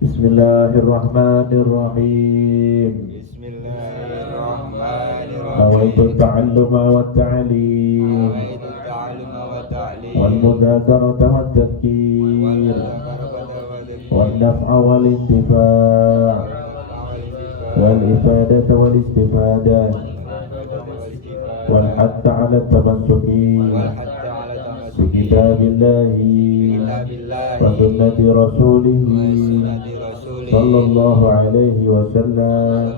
Bismillahirrahmanirrahim. Nawaitu ta'alluma wa ta'lim wal mudzakarata wa tadhkir wal naf'a wal intifa' wal ifadata wal istifadah wal hatta 'ala tamassuki bi kitabillahi wa sunnati rasulih sallallahu alaihi wasallam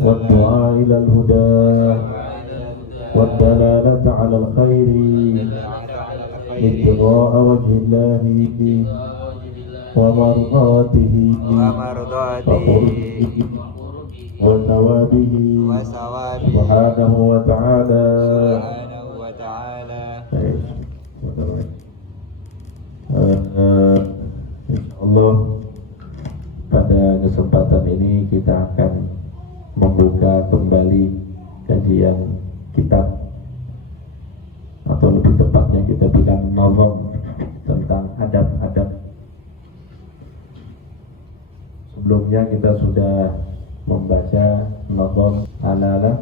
wa du'a ila al-huda wa dalalata 'ala al-khairi ibtigha'a wajhi Allahi wa mardatihi wa thawabihi subhanahu wa ta'ala. Insyaallah pada kesempatan ini kita akan membuka kembali kajian kitab, atau lebih tepatnya kita bilang nazam tentang adab-adab. Sebelumnya kita sudah membaca nazam alalah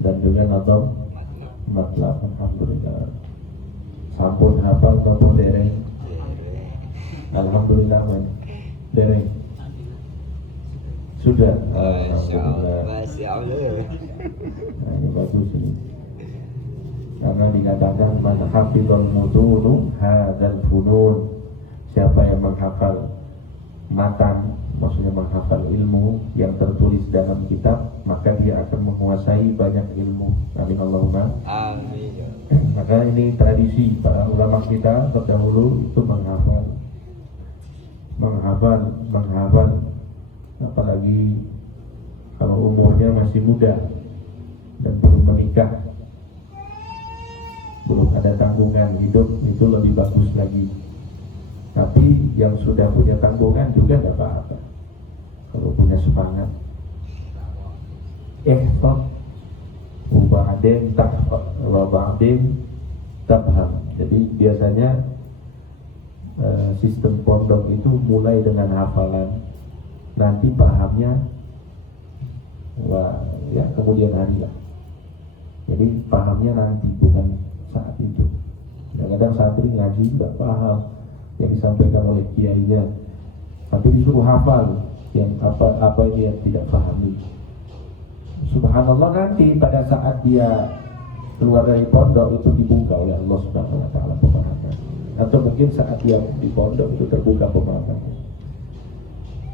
dan juga nazam matlab. Alhamdulillah. Sampun hafal maupun dereng? Alhamdulillah men. Dereng. Sudah. Alhamdulillah. Nah, ini bagus ini. Karena dikatakan man hafizal mutunu hadzal funun. Siapa yang menghafal matan, maksudnya menghafal ilmu yang tertulis dalam kitab, maka dia akan menguasai banyak ilmu. Amin Allahumma. Amin. Maka ini tradisi para ulama kita terdahulu itu menghafal, apalagi kalau umurnya masih muda dan belum menikah, belum ada tanggungan hidup, itu lebih bagus lagi. Tapi yang sudah punya tanggungan juga tidak apa-apa kalau punya semangat. Ba'din tahfaz wa ba'din tabham. Jadi biasanya sistem pondok itu mulai dengan hafalan, nanti pahamnya kemudian hari lah. Jadi pahamnya nanti, bukan saat itu. Kadang-kadang santri ngaji tidak paham yang disampaikan oleh kiainya, tapi disuruh hafal yang apa yang dia tidak pahami. Subhanallah, nanti pada saat dia keluar dari pondok itu dibuka oleh Allah Subhanahu wa taala pemahaman. Atau mungkin saat dia di pondok itu terbuka pemahaman.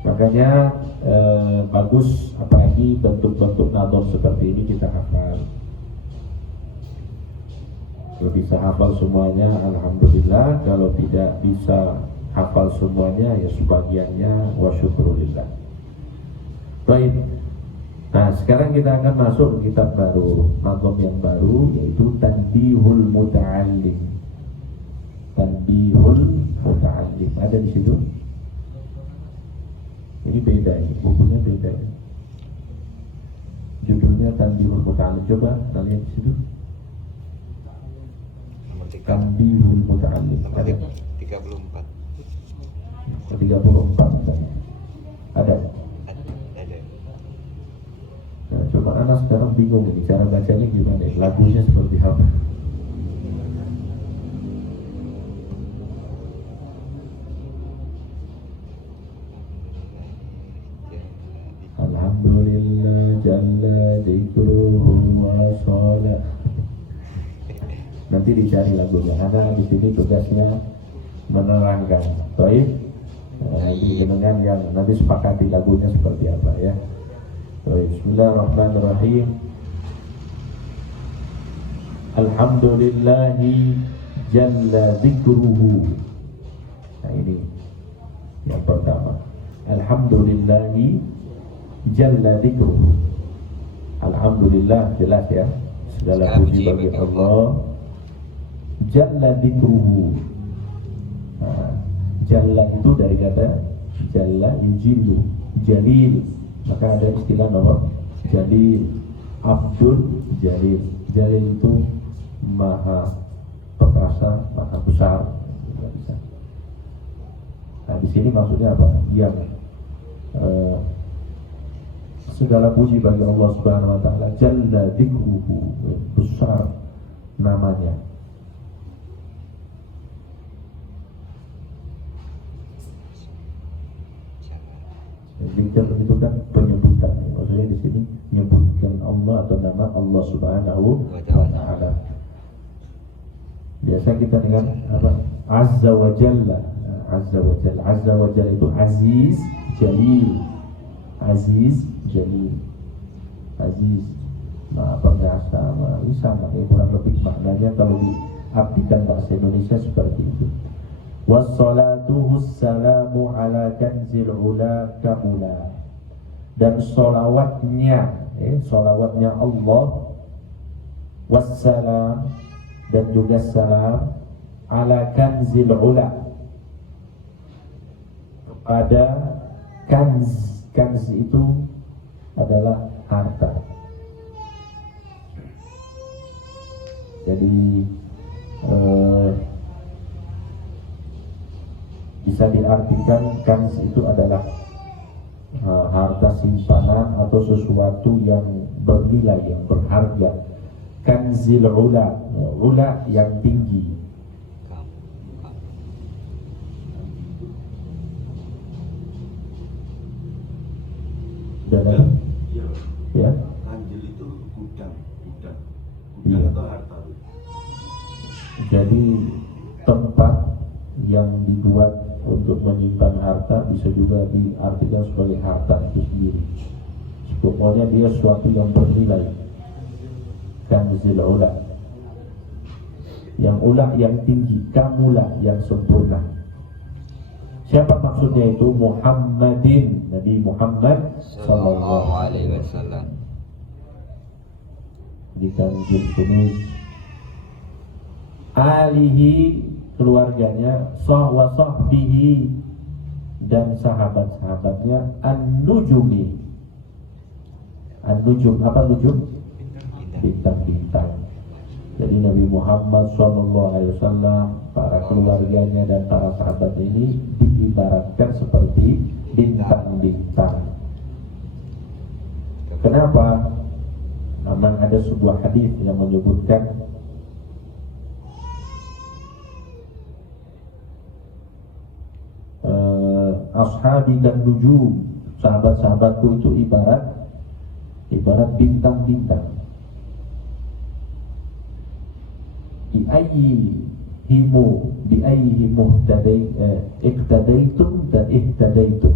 Makanya bagus apalagi bentuk-bentuk nazam seperti ini kita hafal. Kalau bisa hafal semuanya alhamdulillah, kalau tidak bisa hafal semuanya ya sebagiannya wa syukrulillah. Baik. Nah, sekarang kita akan masuk ke kitab baru, nazam yang baru, yaitu Tanbihul Muta'allim. Tanbihul Muta'allim. Ada di situ? Ini beda, ini bukunya beda. Judulnya Tanbihul Muta'allim. Coba kita lihat di situ. Tanbihul Muta'allim. Ada 34. 34 ada. Nah, coba anak sekarang bingung ini cara bacanya gimana, lagunya seperti apa? Alhamdulillah jalla dzikruhu wa shalah. Nanti dicari lagunya, karena di sini tugasnya menerangkan. Baik, ini dengan yang nanti sepakati lagunya seperti apa ya. Bismillahirrahmanirrahim. Alhamdulillahi jalla dzikruhu. Nah, ini yang pertama. Alhamdulillahi jalla dzikruhu. Alhamdulillah, jelas ya, segala puji bagi Allah. Jalla dzikruhu. Nah, jalla itu dari kata jalla yujilu, jalil. Maka ada istilah nama Jalil, Abdul Jalil. Jalil itu maha perkasa, maha besar. Nah di sini maksudnya apa? Yang segala puji bagi Allah Subhanahu wa taala, jalla dzikruhu, besar namanya. Zikir itu kan penyebutan, maksudnya di sini menyebutkan Allah atau nama Allah Subhanahu wa taala. Biasa kita dengan apa? Azza wa Jalla. Azza wa Jalla. Azza wa Jalla itu Aziz, Jalil. Aziz, Jalil. Aziz. Nah, apa sama? Ini sama, kurang lebih maknanya kalau diartikan bahasa Indonesia seperti itu. Wassalatuhu salamu ala kanzil ula kamula. Dan solawatnya solawatnya Allah, wassalam, dan juga salam, ala kanzil ula, kepada kanz. Kanz itu adalah harta. Jadi bisa diartikan kanz itu adalah harta simpanan atau sesuatu yang bernilai, yang berharga. Kanzil ula, ula yang tinggi. Dan ya, kanzil itu gudang iya. Atau harta. Jadi tempat yang dibuat untuk menyimpan harta, bisa juga diartikan sebagai harta itu sendiri. Pokoknya dia suatu yang bernilai. Kanzil ula, yang ula yang tinggi, kamula yang sempurna. Siapa maksudnya itu? Muhammadin, Nabi Muhammad sallallahu alaihi wasallam. Di Kanzil Kunuz, alihi, keluarganya, wa sahbihi, dan sahabat-sahabatnya, an-nujumi. An-nujum, apa nujum? Bintang-bintang. Jadi Nabi Muhammad SAW, para keluarganya dan para sahabat ini diibaratkan seperti bintang-bintang. Kenapa? Memang ada sebuah hadis yang menyebutkan ashabi dan nujum, sahabat-sahabatku itu ibarat bintang-bintang. iktadaitum dan ihtadaitum.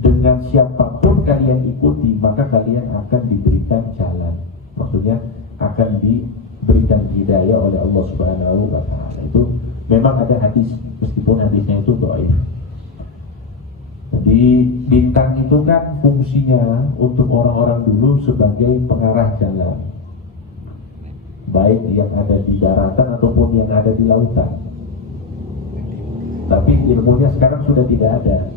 Dengan siapapun kalian ikuti, maka kalian akan diberikan jalan. Maksudnya akan diberikan hidayah oleh Allah Subhanahu wa taala. Itu memang ada hadis, meskipun hadisnya itu dhaif. Jadi bintang itu kan fungsinya untuk orang-orang dulu sebagai pengarah jalan, baik yang ada di daratan ataupun yang ada di lautan. Tapi ilmunya sekarang sudah tidak ada,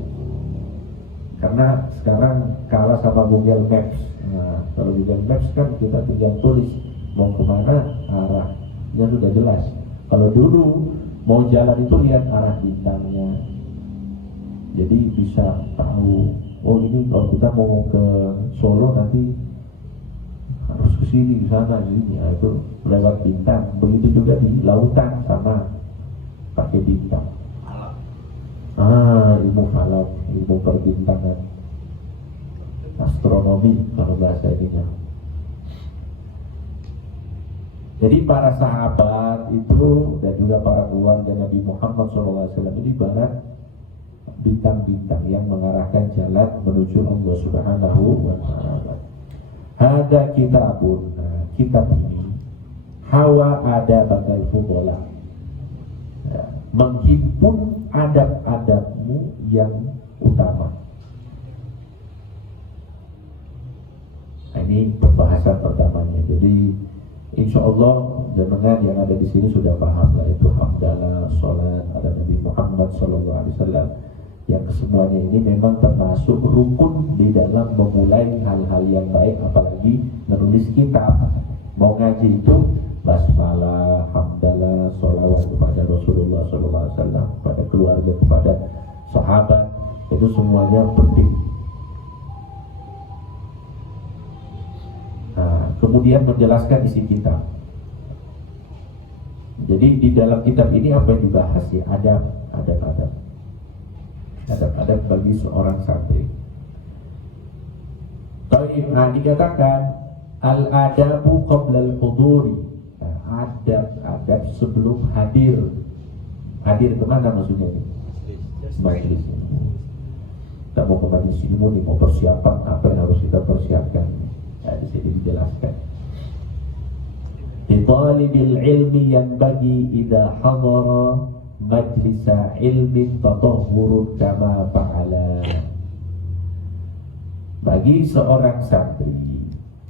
karena sekarang kalah sama Google Maps. Nah, kalau Google Maps kan kita tinggal tulis mau kemana, arahnya sudah jelas. Kalau dulu mau jalan itu lihat arah bintangnya, jadi bisa tahu, oh ini kalau kita mau ke Solo nanti harus ke sini, ke sana, sini. Nah, itu lewat bintang. Begitu juga di lautan, sama pakai bintang. Ilmu falak, ilmu perbintangan, astronomi kalau bahasa ininya. Jadi para sahabat itu dan juga para keluarga Nabi Muhammad SAW itu ibarat bintang-bintang yang mengarahkan jalan menuju Allah Subhanahu wa taala. Ada kitabun, kitab ini hawa ada bakal fudola, menghimpun adab-adabmu yang utama. Nah, ini pembahasan pertamanya. Jadi insya Allah jemaah yang ada di sini sudah paham lah itu hamdalah, sholat ada Nabi Muhammad SAW, yang kesemuanya ini memang termasuk rukun di dalam memulai hal-hal yang baik, apalagi menulis kitab. Mau ngaji itu basmalah, hamdalah, sholawat kepada Rasulullah SAW, kepada keluarga, kepada sahabat, itu semuanya penting. Nah, kemudian menjelaskan isi kitab. Jadi di dalam kitab ini apa yang dibahas ya? Adab bagi seorang santri. Dikatakan al-adabu qabla al-huduri. Nah, adab sebelum hadir. Hadir kemana maksudnya ini? Majlis. Kita mau ke majlis ilmu nih, mau persiapan apa yang harus kita persiapkan. Nah, di sini dijelaskan. Litalibil ilmi yanbaghi idza hadara majlisa ilmin tatahhurun kama fa'ala. Bagi seorang santri,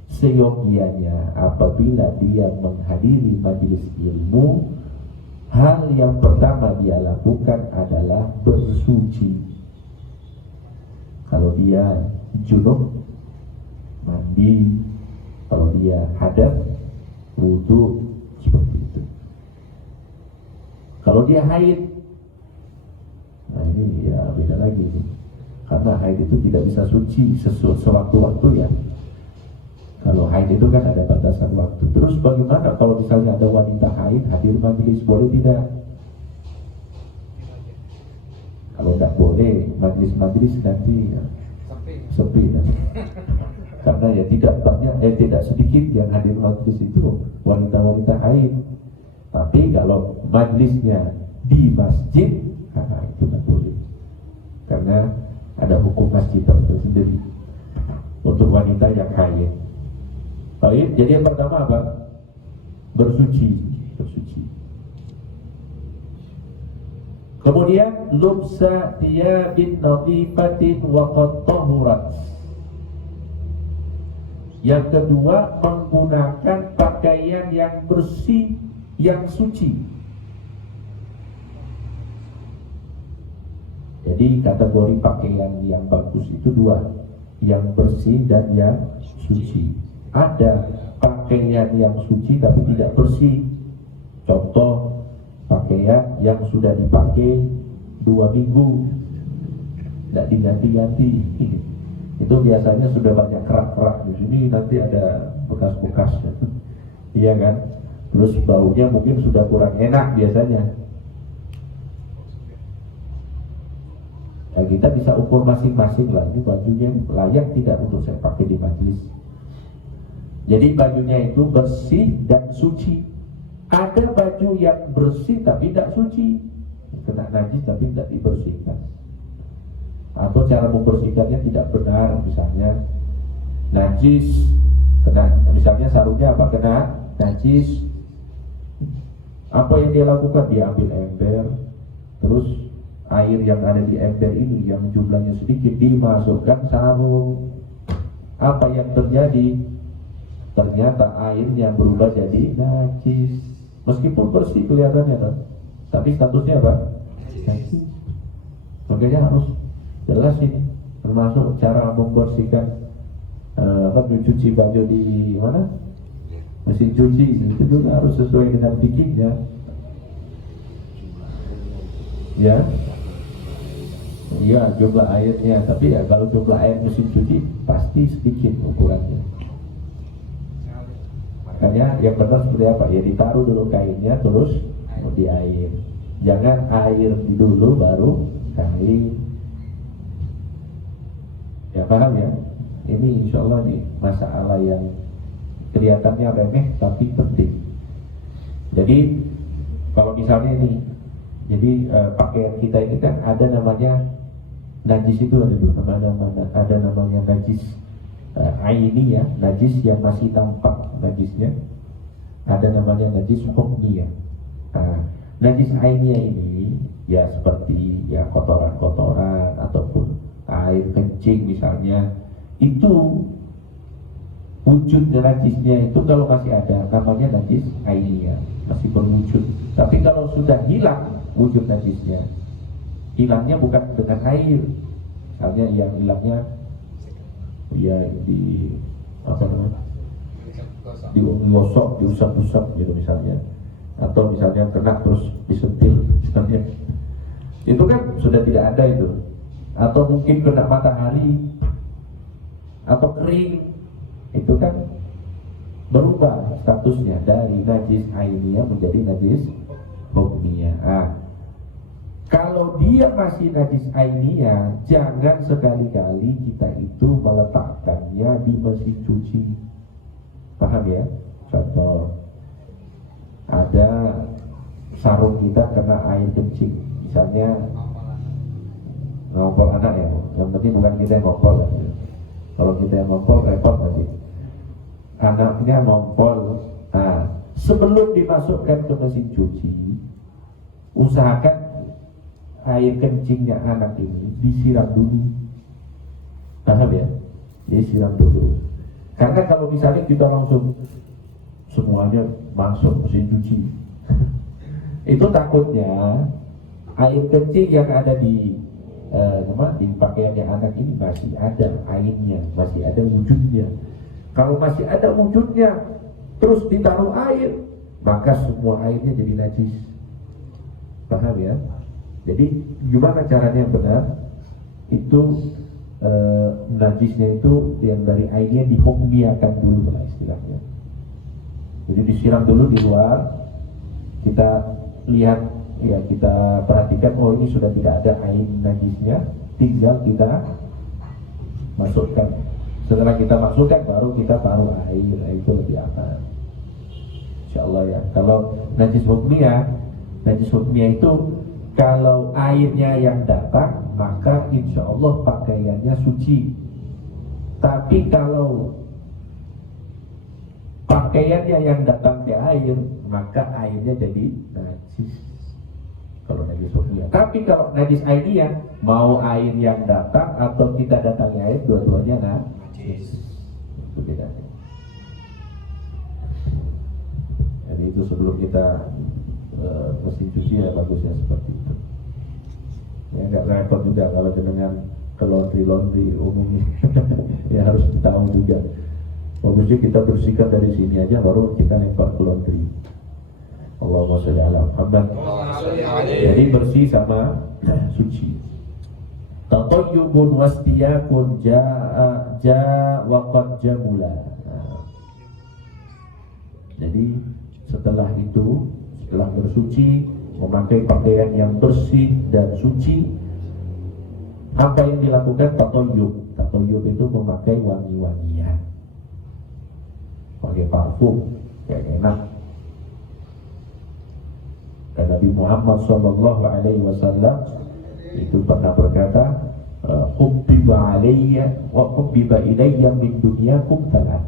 seyogianya apabila dia menghadiri majelis ilmu, hal yang pertama dia lakukan adalah bersuci. Kalau dia junub, mandi. Kalau dia hadas, wudu, seperti itu. Kalau dia haid, nah ini ya beda lagi nih. Karena haid itu tidak bisa suci sewaktu-waktu ya. Kalau haid itu kan ada batasan waktu. Terus bagaimana kalau misalnya ada wanita haid hadir majelis, boleh tidak? Kalau tidak boleh, majelis nanti ya, sepi ya. Karena ya tidak banyak, tidak sedikit yang hadir majelis itu wanita-wanita haid. Tapi kalau majelisnya di masjid, nah itu tidak boleh. Karena ada hukum masjid tersendiri untuk wanita yang haid. Baik, jadi yang pertama apa? Bersuci. Kemudian lubsa thiyabin nadhifatin wa qad tahurat. Yang kedua, menggunakan pakaian yang bersih, yang suci. Jadi kategori pakaian yang bagus itu dua, yang bersih dan yang suci. Ada pakaian yang suci tapi tidak bersih. Contoh, pakaian yang sudah dipakai 2 minggu tidak diganti-ganti. Itu biasanya sudah banyak kerak-kerak di sini, nanti ada bekas-bekasnya. Iya kan? Terus baunya mungkin sudah kurang enak biasanya. Nah, kita bisa ukur masing-masing lah, ini bajunya layak tidak untuk saya pakai di majelis. Jadi bajunya itu bersih dan suci. Ada baju yang bersih tapi tidak suci, kena najis tapi tidak dibersihkan. Atau cara membersihkannya tidak benar, misalnya najis, misalnya sarungnya apa, kena najis. Apa yang dia lakukan? Dia ambil ember, terus air yang ada di ember ini yang jumlahnya sedikit dimasukkan sarung. Apa yang terjadi? Ternyata airnya berubah jadi najis. Meskipun bersih kelihatannya kan, tapi statusnya apa? Najis. Makanya harus jelas ini, termasuk cara membersihkan mencuci baju di mana? Mesin cuci, itu juga harus sesuai dengan bikinnya. Ya. Iya, jumlah airnya, tapi ya kalau jumlah air mesin cuci pasti sedikit ukurannya. Makanya yang benar seperti apa? Ya ditaruh dulu kainnya, terus di air. Jangan air dulu baru kain. Ya paham ya? Ini insya Allah nih masalah yang kelihatannya remeh tapi penting. Jadi kalau misalnya ini, jadi pakaian kita ini kan ada namanya najis, itu ada namanya najis aini ya, najis yang masih tampak najisnya. Ada namanya najis hukmi ya. Najis aini ini ya seperti ya kotoran-kotoran ataupun air kencing misalnya, itu wujudnya najisnya itu kalau masih ada namanya najis aini ya, masih berwujud. Tapi kalau sudah hilang wujud najisnya, hilangnya bukan dengan air, misalnya yang hilangnya ya di apa namanya, digosok, diusap-usap gitu misalnya, atau misalnya kena terus disentil misalnya. Itu kan sudah tidak ada itu. Atau mungkin kena matahari atau kering, itu kan berubah statusnya dari najis ainiyah menjadi najis hukmiyah. Kalau dia masih najis ainiyah, jangan sekali-kali kita itu meletakkannya di mesin cuci. Paham ya? Contoh, ada sarung kita kena air kencing, misalnya ngompol anak ya, yang penting bukan kita yang ngompol ya. Kalau kita yang ngompol repot nanti. Anaknya ngompol, sebelum dimasukkan ke mesin cuci, usahakan air kencingnya anak ini disiram dulu. Paham ya? Disiram dulu. Karena kalau misalnya kita langsung semuanya masuk mesin cuci, itu takutnya air kencing yang ada di pakaiannya anak ini masih ada airnya, masih ada wujudnya. Kalau masih ada wujudnya terus ditaruh air, maka semua airnya jadi najis. Paham ya? Jadi gimana caranya yang benar? Itu najisnya itu yang dari airnya dihukmiakan dulu lah istilahnya. Jadi disiram dulu di luar, kita lihat ya, kita perhatikan, oh ini sudah tidak ada air najisnya, tinggal kita masukkan. Setelah kita masukkan baru kita taruh air, itu lebih aman, insyaallah ya. Kalau najis hukmiyah itu kalau airnya yang datang, maka insyaallah pakaiannya suci. Tapi kalau pakaiannya yang datang ke air, maka airnya jadi najis. Kalau najis hukmiyah. Tapi kalau najis ainiyah, mau air yang datang atau kita datangi air, dua-duanya najis. Itu bedanya. Jadi itu sebelum kita mesin cuci ya bagusnya seperti itu. Ya nggak repot juga kalau dengan ke laundry umumnya. Ya harus tahu juga. Bagusnya kita bersihkan dari sini aja, baru kita lempar ke laundry. Allahumma sholli ala Muhammad. Jadi bersih sama suci. Tatayyubun wastiyakun ja'a wa qad jamula. Jadi setelah itu, setelah bersuci, memakai pakaian yang bersih dan suci, apa yang dilakukan? Tatayyub. Tatayyub itu memakai wangi-wangian, pakai parfum yang enak. Dan Nabi Muhammad SAW itu pernah berkata, hubbiba alayya wa hubbiba ilayya min dunyakum thalath.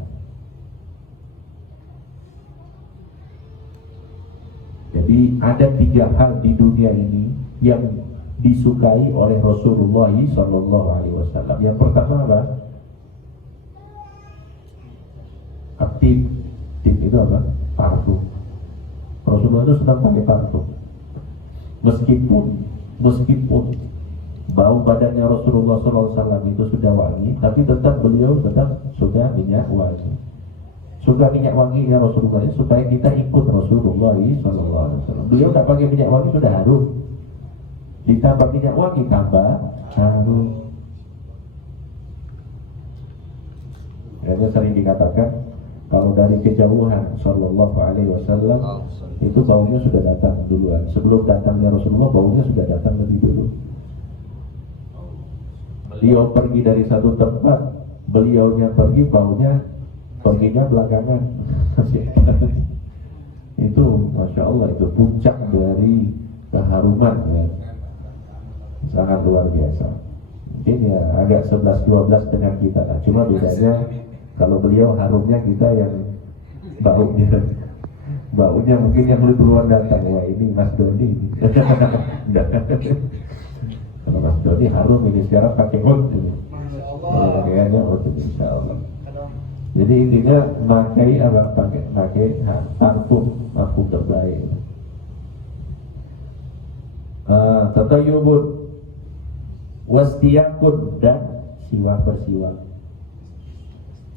Jadi ada 3 hal di dunia ini yang disukai oleh Rasulullah SAW. Yang pertama apa? Aktif itu apa? Parfum. Rasulullah itu sedang pakai parfum. Meskipun bau badannya Rasulullah SAW itu sudah wangi, tapi tetap beliau suka minyak wangi. Suka minyak wanginya Rasulullah itu supaya kita ikut Rasulullah SAW. Beliau tidak pakai minyak wangi sudah harum. Ditambah minyak wangi tambah harum. Karena sering dikatakan, kalau dari kejauhan Sallallahu Alaihi Wasallam itu baunya sudah datang duluan. Sebelum datangnya Rasulullah, baunya sudah datang lebih dulu. Beliau pergi dari satu tempat, beliaunya pergi, baunya perginya belakangan. Itu Masya Allah, itu puncak dari keharuman ya. Sangat luar biasa. Mungkin ya agak 11-12 dengan kita lah. Cuma bedanya kalau beliau harumnya, kita yang baunya mungkin yang lebih duluan datang. Wah ini Mas Doni. Kalau Mas Doni harum ini, sekarang pakai oud ini. Pakaiannya oud ini, insya Allah. Jadi intinya pakai apa? Pakai parfum terbaik. Tatayyubun wastiyakun dan siwak bersiwak.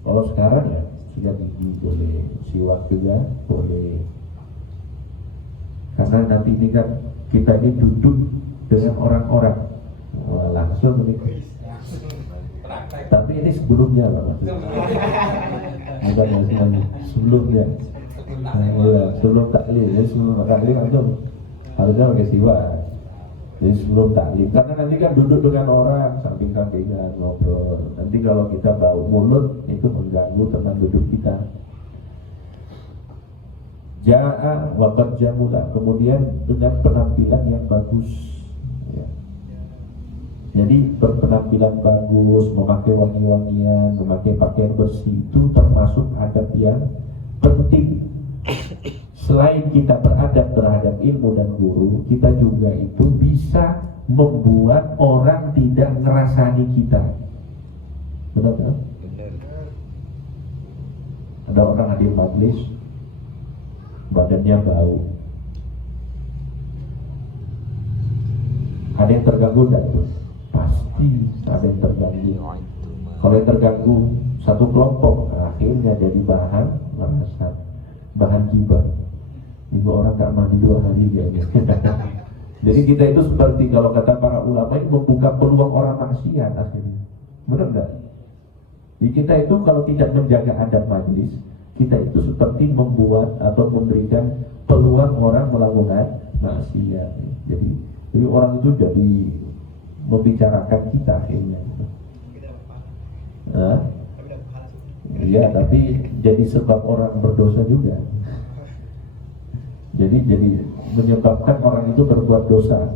Kalau sekarang ya sudah gigi boleh, siwak juga boleh. Karena nanti ini kan kita ini duduk dengan orang-orang. Wah, langsung ini. Tapi ini sebelumnya Pak. Bukan maksudnya sebelumnya. Sebelum taklim, jadi sebelum taklim langsung harusnya pakai siwak. Jadi sebelum taklim, karena nanti kan duduk dengan orang samping-sampingan ngobrol. Nanti kalau kita bau mulut itu mengganggu teman duduk kita. Ja'a wa qad jamula, kemudian dengan penampilan yang bagus. Ya. Jadi berpenampilan bagus, memakai wangi-wangian, memakai pakaian bersih itu termasuk adab yang penting. Selain kita beradab terhadap ilmu dan guru, kita juga itu bisa membuat orang tidak ngerasani kita. Benar kan? Ada orang hadir majlis, badannya bau. Ada yang terganggu enggak tuh? Pasti ada yang terganggu. Kalau yang terganggu satu kelompok, akhirnya jadi bahan balasan, bahan gibah. Ibu orang gak mandi 2 hari kayaknya. Jadi kita itu seperti kalau kata para ulama itu membuka peluang orang maksiat akhirnya. Benar enggak? Jadi kita itu kalau tidak menjaga adab majlis, kita itu seperti membuat atau memberikan peluang orang melakukan maksiat. Jadi orang itu jadi membicarakan kita akhirnya. Iya, tapi jadi sebab orang berdosa juga. Jadi menyebabkan orang itu berbuat dosa.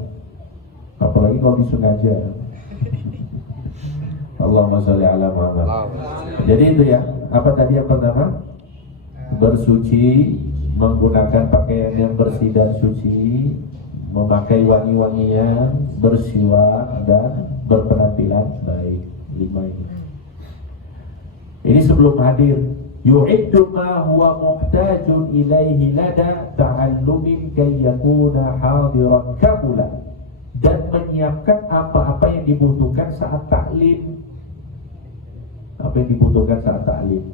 Apalagi kalau disengaja. Allahumma sholli ala Muhammad. Jadi itu ya, apa tadi yang pertama? Bersuci, menggunakan pakaian yang bersih dan suci, memakai wangi-wangian, bersiwak dan berpenampilan baik. 5 ini. Ini sebelum hadir. Yu'iddu ma huwa muhtajun ilaihi lada ta'allumin kay yakuna hadiran kamula, dan menyiapkan apa-apa yang dibutuhkan saat taklim. Apa yang dibutuhkan saat taklim?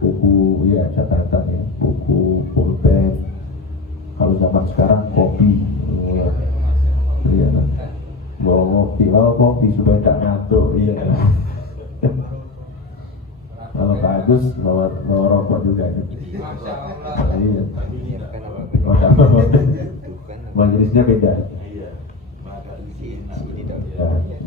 Buku, ya catatan ya, buku, pulpen. Kalau zaman sekarang kopi, iya kan? Bawa kopi supaya tak ngantuk, iya. Kalau bagus bawa rokok juga gitu. Iya. Majelisnya beda.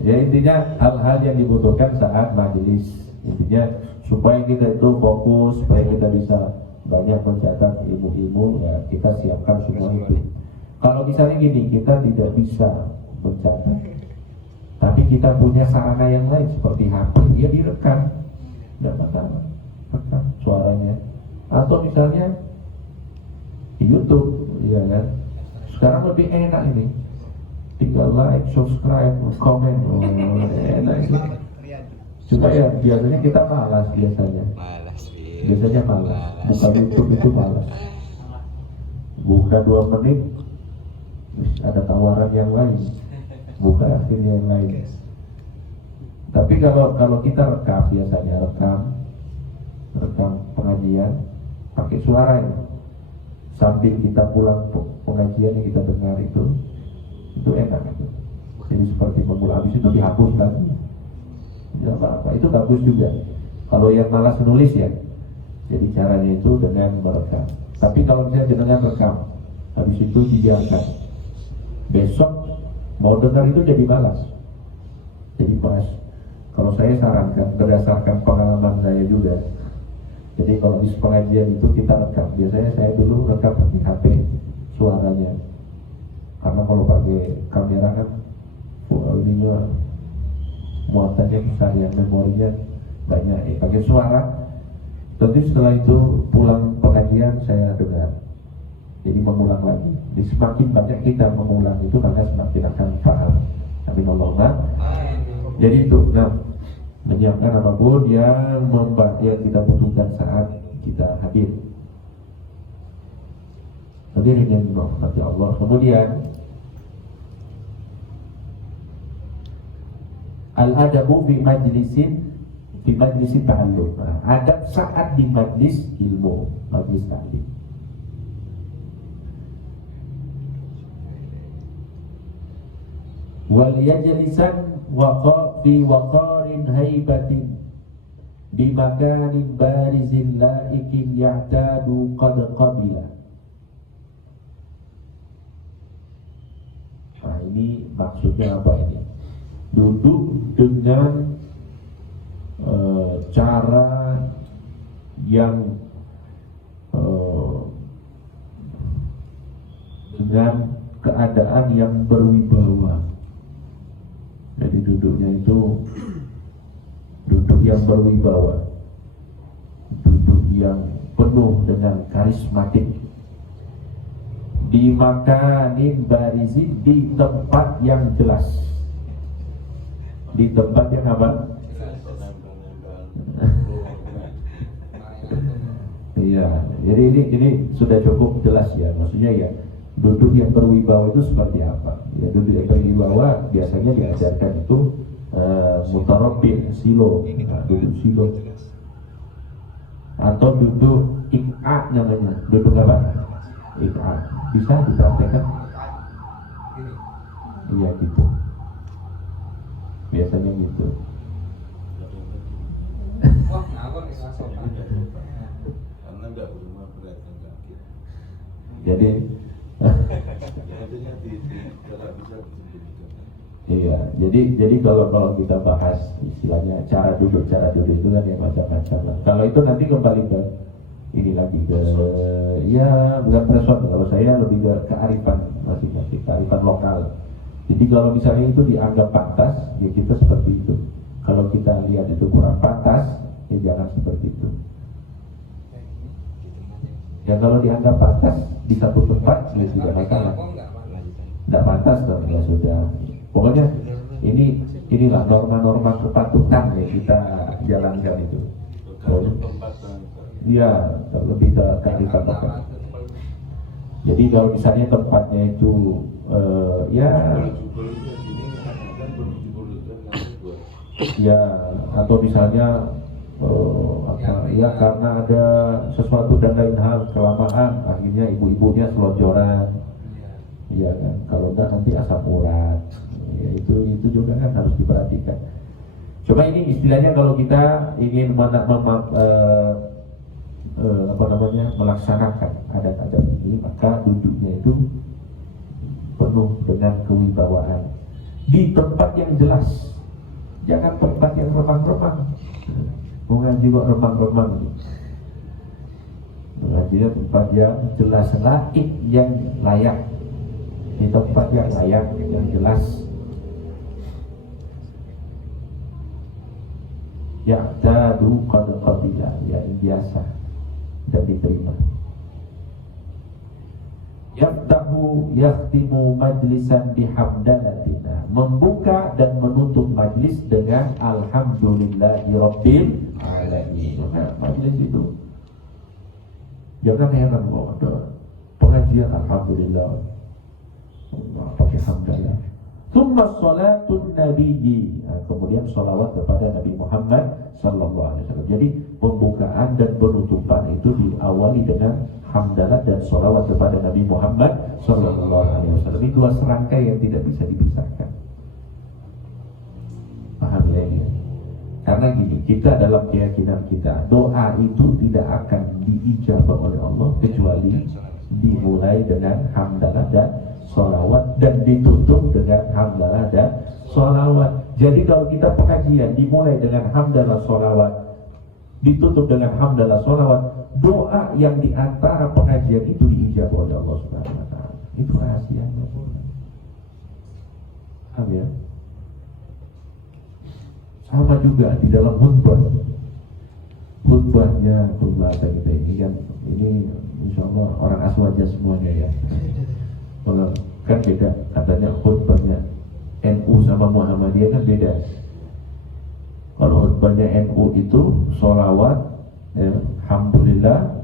Ya intinya hal-hal yang dibutuhkan saat majelis. Intinya supaya kita itu fokus, supaya kita bisa banyak mencatat ilmu-ilmu, ya kita siapkan semua itu. Kalau misalnya gini, kita tidak bisa mencatat, tapi kita punya sarana yang lain seperti HP, dia direkam. Tidak masalah, rekam suaranya. Atau misalnya di YouTube, ya kan. Sekarang lebih enak ini, tinggal like, subscribe, komen, enak ini. Cuma ya biasanya kita malas biasanya. Buka YouTube itu malas. Buka 2 menit, ada tawaran yang lain. Buka akhirnya yang lain. Tapi kalau kita rekam, biasanya rekam pengajian pakai suara ya. Sambil kita pulang pengajian yang kita dengar itu enak itu. Jadi seperti memulai, habis itu dihapus lagi. Tidak apa-apa, itu bagus juga. Kalau yang malas menulis ya, jadi caranya itu dengan merekam. Tapi kalau misalnya dengan rekam, habis itu dibiarkan, besok mau dengar itu jadi malas, jadi pas. Kalau saya sarankan berdasarkan pengalaman saya juga. Jadi kalau di pengajian itu kita rekam. Biasanya saya dulu rekam pakai HP suaranya. Karena kalau pakai kamera kan ininya muatannya besar ya, memorinya banyak. Pakai suara. Tentu setelah itu pulang pengajian saya dengar. Jadi mengulang lagi. Jadi semakin banyak kita mengulang itu maka semakin akan paham. Amin Allahumma. Jadi itu, menyiapkan apapun yang kita butuhkan saat kita hadir. Hadirin yang dirahmati Allah. Kemudian al-adabu fi majlis ta'allum. Adab saat di majlis ilmu, majlis ta'lim. wal yajlisan fi waqarin haibatin di makanin barizin laikin ya'tadu qad qabila. Nah ini maksudnya apa ini? Duduk dengan cara yang dengan keadaan yang berwibawa. Jadi duduknya itu duduk yang berwibawa, duduk yang penuh dengan karismatik, di makanin barizin, di tempat yang jelas. Di tempat yang apa? Iya, jadi ini sudah cukup jelas ya, maksudnya ya duduk yang berwibawa itu seperti apa? Ya duduk yang berwibawa biasanya diajarkan itu mutarabbi silo, duduk silo, atau duduk ik'a namanya, duduk apa? Ik'a, bisa dipraktekkan? Iya gitu, biasanya gitu. Wah, ngawur nih langsung. Karena nggak berumah beratkan kaki. Jadi Ya intinya tidak bisa disembunyikan. iya, jadi kalau kita bahas istilahnya cara duduk itu kan yang macam-macam. Kalau itu nanti kembali ke ini lagi ke ya bukan person. Kalau saya lebih ke kearifan masing-masing, kearifan lokal. Jadi kalau misalnya itu dianggap pantas, ya kita seperti itu. Kalau kita lihat itu kurang pantas, ya jangan seperti itu. Ya kalau dianggap pantas di satu tempat, ya sudah masalah. Tidak pantas dong, ya sudah. Pokoknya inilah norma-norma kepatutan yang kita jalankan itu. Kalau tempat dan Iya, lebih ke kearifan lokal. Jadi kalau misalnya tempatnya itu ya jubel-jubelnya sini kan belum jubel-jubel nanti buat. ya atau misalnya apa ya karena ada sesuatu dan lain hal kelamaan akhirnya ibu-ibunya selonjoran ya kan, kalau enggak nanti asam urat ya, itu juga kan harus diperhatikan. Coba ini istilahnya kalau kita ingin melaksanakan adat-adat ini, maka duduknya itu penuh dengan kewibawaan di tempat yang jelas, jangan tempat yang remang-remang. Mengaji kok remang-remang, mengajinya tempat yang jelas, laik, yang layak, di tempat yang layak, yang jelas. Ya'tadu qad qabila, yang biasa dan diterima. Yaftahu yakhtimu majlisan bihamdalatina, membuka dan menutup majlis dengan alhamdulillahi rabbil alamin. Nah, majlis itu jangan heran kok ada pengajian alhamdulillah pakai hamdalah. Tsumma salatun nabiyyi, kemudian salawat kepada Nabi Muhammad sallallahu alaihi wasallam. Jadi pembukaan dan penutupan itu diawali dengan hamdalah dan salawat kepada Nabi Muhammad sallallahu alaihi wasallam. Ini dua serangkai yang tidak bisa dipisahkan. Paham ya ini? Karena gini, kita dalam keyakinan kita, doa itu tidak akan diijabah oleh Allah kecuali dimulai dengan hamdalah dan sholawat dan ditutup dengan hamdalah dan sholawat. Jadi kalau kita pengajian dimulai dengan hamdalah sholawat, ditutup dengan hamdalah sholawat, doa yang diantara pengajian itu diijabah oleh Allah Subhanahu Wa Taala. Itu rahasianya. Paham ya? Sama juga di dalam khutbahnya bahasa kita ini kan, ini insya Allah orang Aswaja semuanya ya. Kalau kan beda, katanya khutbahnya NU sama Muhammadiyah kan beda. Kalau khutbahnya NU itu sholawat, ya, alhamdulillah,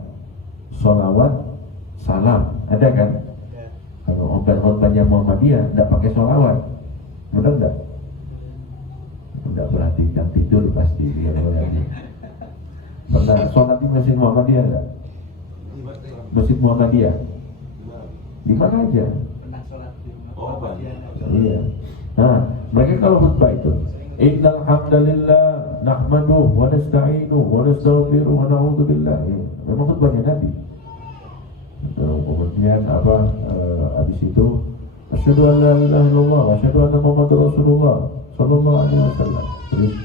sholawat, salam, ada kan? Kalau khutbahnya Muhammadiyah tidak pakai sholawat, benar enggak? Enggak, berarti yang tidur pasti dia lagi. Pernah sholat di Masjid Muhammadiyah enggak? Masjid Muhammadiyah di mana aja? Pernah sholat di Oh, banyak. Iya. Nah, mereka kalau khutbah itu, innal hamdalillah nahmaduhu wa nasta'inuhu wa nastaghfiruh wa na'udzu billah. Memang khutbahnya Nabi. Kemudian habis itu asyhadu an la ilaha illallah wa asyhadu anna muhammadar rasulullah sallallahu alaihi wasallam. Terus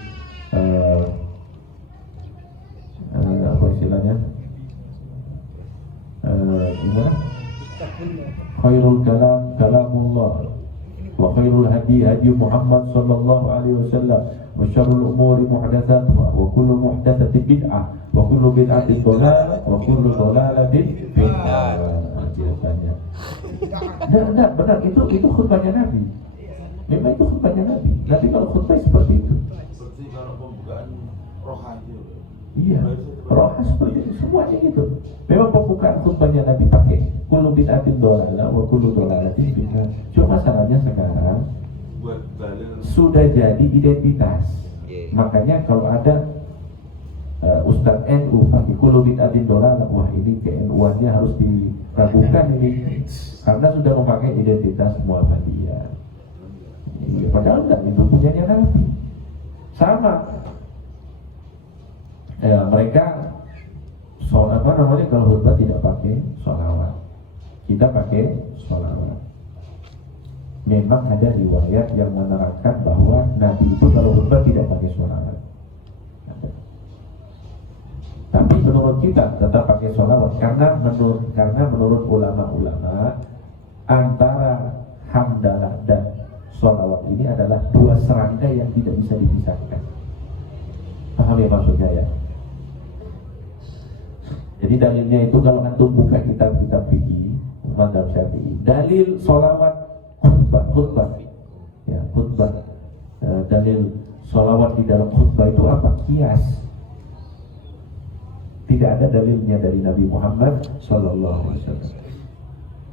apa istilahnya? Gimana? Khairul kalam kalamullah wa khairul hadi hadi Muhammad sallallahu alaihi wasallam wa syarrul umuri muhdatsatuha wa kullu muhdatsatin bid'ah wa kullu bid'atin dhalalah wa kullu dhalalatin finnar. Biasanya. Nah, benar itu khutbahnya Nabi. Memang itu khutbahnya Nabi. Nabi kalau khutbah seperti itu. Seperti kalau pembukaan rohani. Iya, rohas seperti itu, semuanya gitu. Memang pembukaan khutbahnya Nabi pakai kullu bid'atin dhalalah wa kullu dhalalatin finnar. Cuma masalahnya sekarang Buat dalil sudah jadi identitas. Makanya kalau ada Ustadz NU pakai kullu bid'atin dhalalah, wah ini ke-NU-annya harus diragukan ini, karena sudah memakai identitas Muhammadiyah. Iya, padahal enggak, itu punyanya Nabi. Sama. Mereka kalau khutbah tidak pakai sholawat, kita pakai sholawat. Memang ada riwayat yang menerangkan bahwa Nabi itu kalau khutbah tidak pakai sholawat. Tapi menurut kita tetap pakai sholawat karena menurut ulama-ulama antara hamdalah dan sholawat ini adalah dua serangkai yang tidak bisa dipisahkan. Paham ya maksudnya ya? Jadi dalilnya itu kalau antum buka kitab-kitab fikih mazhab Syafi'i, dalil sholawat khutbah ya khutbah, dalil sholawat di dalam khutbah itu apa? Qiyas. Tidak ada dalilnya dari Nabi Muhammad sallallahu alaihi wasallam.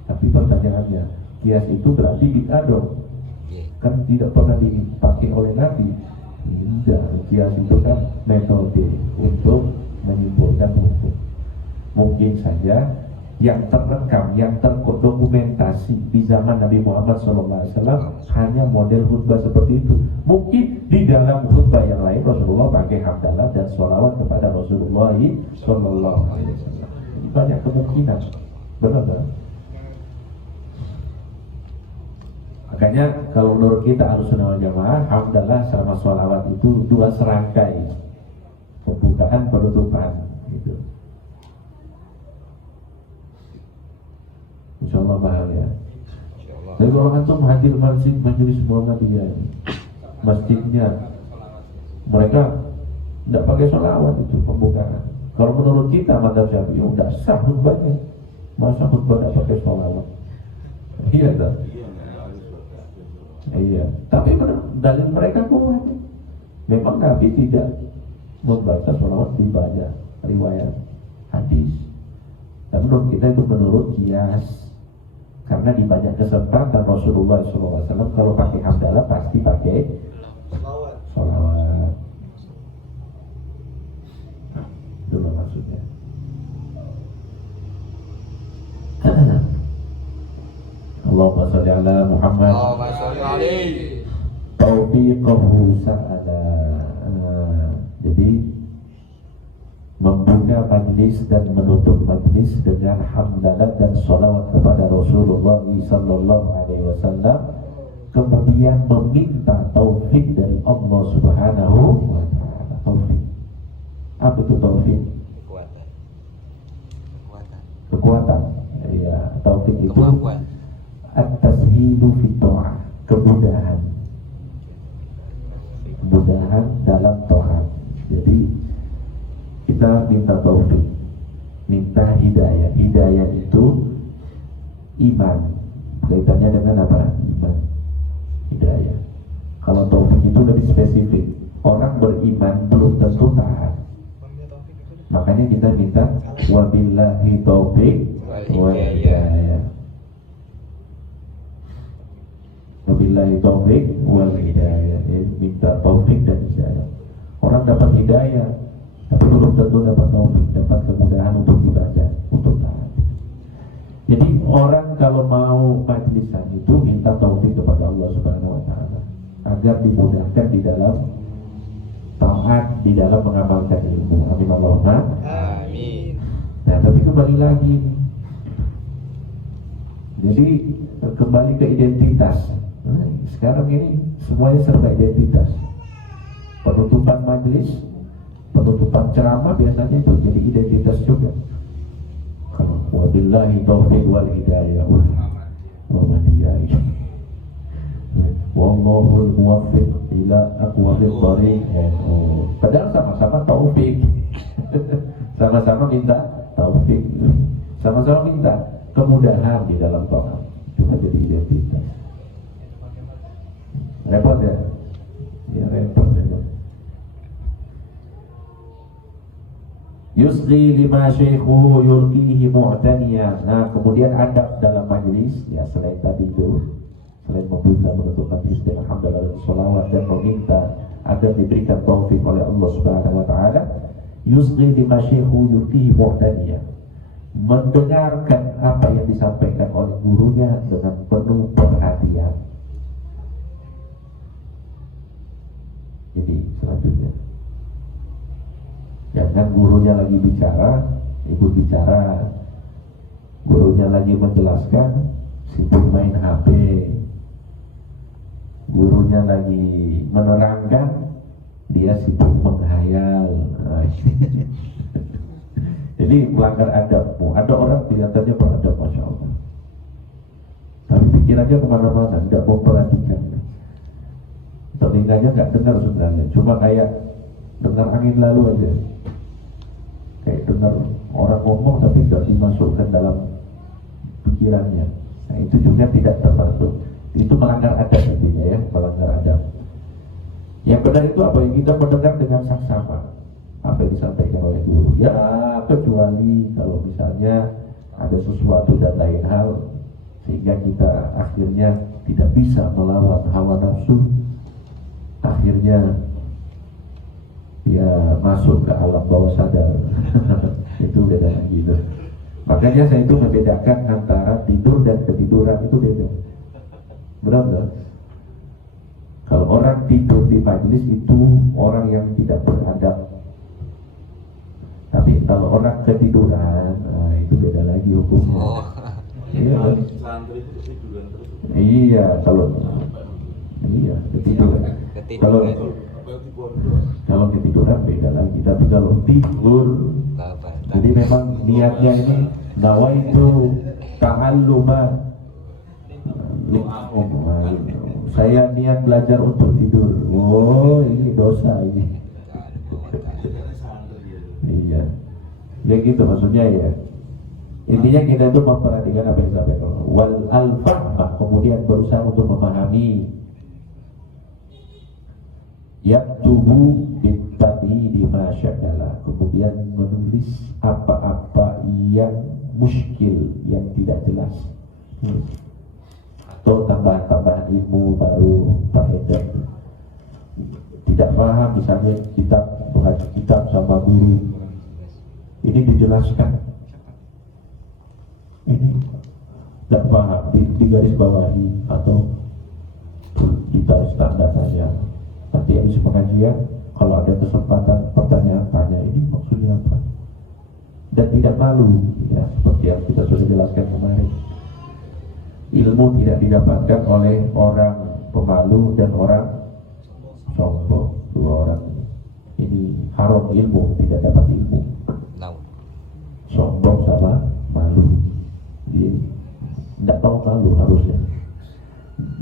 Tapi pertanyaannya, qiyas itu berarti bid'ah dong? Kan tidak pernah dipakai oleh Nabi. Tidak, qiyas itu kan metode untuk menyimpulkan hukum. Mungkin saja yang terekam, yang terdokumentasi di zaman Nabi Muhammad SAW hanya model khutbah seperti itu. Mungkin di dalam khutbah yang lain Rasulullah pakai hamdalah dan sholawat kepada Rasulullah SAW. Banyak kemungkinan, benar-benar. Makanya kalau menurut kita Ahlussunnah wal Jamaah, hamdalah sama sholawat itu dua serangkai, pembukaan penutupan gitu. Insyaallah paham ya. Tapi kalau antum hadir majelis Muhammadiyah, masjidnya mereka tidak pakai sholawat itu pembukaan. Kalau menurut kita mazhab Syafi'i udah sah khutbahnya, masa khutbah tidak pakai sholawat? Iya tak? Iya. Tapi dalil mereka kuat. Memang Nabi tidak membaca sholawat di banyak riwayat hadis. Dan menurut kita itu menurut qiyas. Karena di banyak kesempatan Rasulullah SAW kalau pakai hamdalah pasti pakai sholawat. Itulah maksudnya. Allahumma sholli ala Muhammad. Allahumma sholli alaihi. Taufiqahu sa'ala. Jadi membuka majlis dan menutup majlis dengan hamdalah dan sholawat kepada Rasulullah sallallahu alaihi wasallam, kemudian meminta taufik dari Allah Subhanahu wa taala. Taufik. Apa itu taufik? Kekuatan. Ya, taufik itu at-tashilu fi ta'ah, kemudahan. Kemudahan dalam taat. Jadi kita minta taufik, minta hidayah. Hidayah itu iman. Kaitannya dengan apa? Iman. Hidayah. Kalau taufik itu lebih spesifik. Orang beriman belum tentu taat. Makanya kita minta wabillahi taufik wal hidayah. Wabillahi taufik wal hidayah. Minta taufik dan hidayah. Orang dapat hidayah, tapi belum tentu dapat taufik, dapat kemudahan untuk ibadah, untuk taat. Jadi orang kalau mau majlisan itu minta taufik kepada Allah Subhanahu wa taala. agar dimudahkan di dalam taat, di dalam mengamalkan ilmu. Amin Allahumma. Amin. Nah, tapi kembali lagi, jadi kembali ke identitas. Nah, sekarang ini semuanya serba identitas. Penutupan majelis, penutupan ceramah biasanya itu jadi identitas juga. Wabillahi taufiq wal hidayah wa Muhammadiyah. Wallahul muwaffiq ila aqwamit thoriq. Padahal sama-sama taufik. Sama-sama minta taufik. Sama-sama minta kemudahan di dalam taat. Cuma jadi identitas. Repot ya? Ya repot ya. Yusri lima syekhu yulkihi mu'taniya. Nah, kemudian adab dalam majlis, ya selain tadi itu, selain meminta menentukan istilah hamdalah dan sholawat dan meminta agar diberikan taufik oleh Allah Subhanahu wa taala, yusri lima syekhu yulkihi mu'taniya, mendengarkan apa yang disampaikan oleh gurunya dengan penuh perhatian. Jadi selanjutnya, jangan gurunya lagi bicara, ikut bicara. Gurunya lagi menjelaskan, sibuk main HP. Gurunya lagi menerangkan, dia sibuk menghayal. Jadi melanggar adabmu. Ada orang kelihatannya beradab, Masya Allah, tapi pikirannya kemana-mana, tidak memperhatikan. Telinganya nggak dengar sebenarnya, cuma kayak dengar angin lalu aja. Kayak dengar orang ngomong tapi tidak dimasukkan dalam pikirannya. Nah, itu juga tidak termasuk. Itu melanggar adab intinya ya, melanggar adab. Yang benar itu apa yang kita mendengar dengan saksama, apa yang disampaikan oleh guru. Ya kecuali kalau misalnya ada sesuatu dan lain hal sehingga kita akhirnya tidak bisa melawan hawa nafsu, akhirnya ya masuk ke alam bawah sadar. Itu beda lagi gitu. Makanya saya itu membedakan antara tidur dan ketiduran, itu beda. Benar-benar. Kalau orang tidur di majelis itu orang yang tidak beradab. Tapi kalau orang ketiduran, nah itu beda lagi hukumnya. Iya kan? Santri itu ketiduran terus. Iya, ketiduran. Kalau ketiduran beda lagi. Tapi kalau tidur, jadi memang niatnya ini nawaitu ta'alluma. Saya niat belajar untuk tidur. Oh, ini dosa ini. Iya, ya gitu maksudnya ya. Intinya kita itu memperhatikan apa yang disampaikan. Wal al-fahmah, kemudian berusaha untuk memahami. Yaktubu bittaqi di masyadalah, kemudian menulis apa-apa yang muskil, yang tidak jelas. Atau tambahan-tambahan ilmu baru, faedah. Tidak paham misalnya kitab, baca kitab sama guru, ini dijelaskan, ini tidak paham, di garis bawahi atau ditaruh standar saja. Nanti habis pengajian, kalau ada kesempatan pertanyaan, tanya ini maksudnya apa, dan tidak malu ya, seperti yang kita sudah jelaskan kemarin. Ilmu tidak didapatkan oleh orang pemalu dan orang sombong. Dua orang ini haram ilmu, tidak dapat ilmu. Sombong sama malu. Jadi tidak tahu malu harusnya.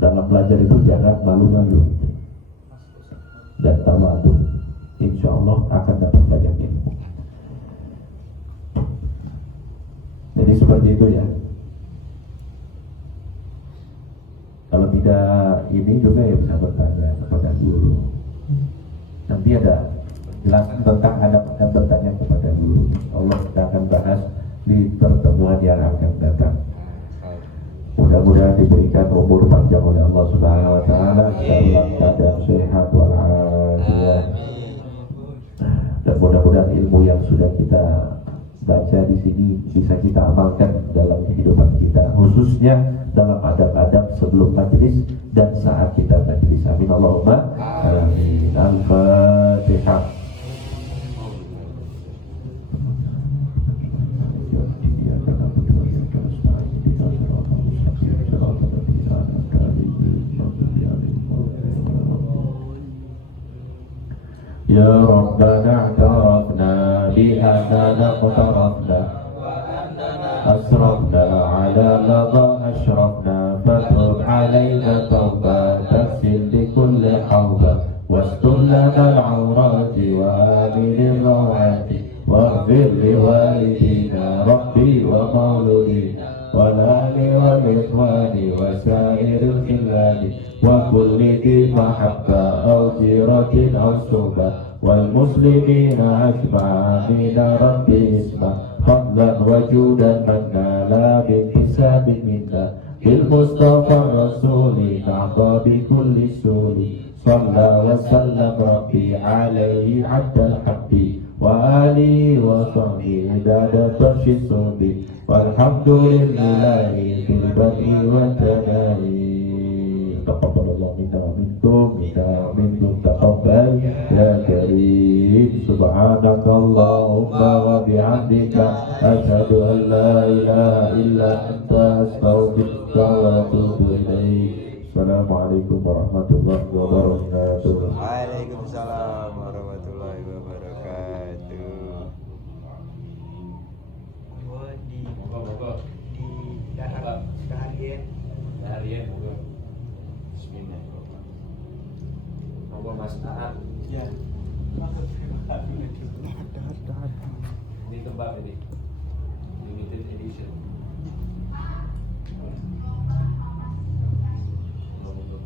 Dalam belajar itu jangan malu-malu dan tawadu. Insya Allah akan dapat banyak ilmu. Jadi seperti itu ya. Kalau tidak ini juga ya bisa bertanya kepada guru. Nanti ada jelasan tentang adab bertanya kepada guru. Allah kita akan bahas di pertemuan yang akan datang. Mudah-mudahan diberikan umur panjang oleh Allah Subhanahu wa taala, dalam keadaan sehat walafiat. Dan mudah-mudahan ilmu yang sudah kita baca di sini bisa kita amalkan dalam kehidupan kita, khususnya dalam adab-adab sebelum majlis dan saat kita majlis. Amin Allahumma amin. Al-Fatihah. Ya Rabbana i'tarafna bi'annana iqtarafna asrafna ala ladha ashrafna fatub alayna tawba tafsil li kulli hawba wastur lana al-awrati wa amil al-rawati waghfir li walidina rabbi wa mauludina والآل والإخوان وسائر الخلان وكل ذي محبة أو جيرة أو صحبة والمسلمين أجمعين ربي اسمه فضلا وجودا منا لا بانتساب منا بالمصطفى الرسول نعطى بكل سول صلى وسلم ربي عليه عبد الحق وآله وصحبه عداد فرش الصحب والحمد لله في البدء والثناء تقبل الله منا ومنكم تقبل يا كريم سبحانك اللهم وبحمدك أشهد أن لا إله إلا أنت أستغفرك وأتوب إليك. Assalamualaikum warahmatullahi wabarakatuh. Waalaikumsalam warahmatullahi wabarakatuh. Di Daharian Bismillah. Monggo Mas Taat. ya Ini tebak ini. Limited edition. Monggo.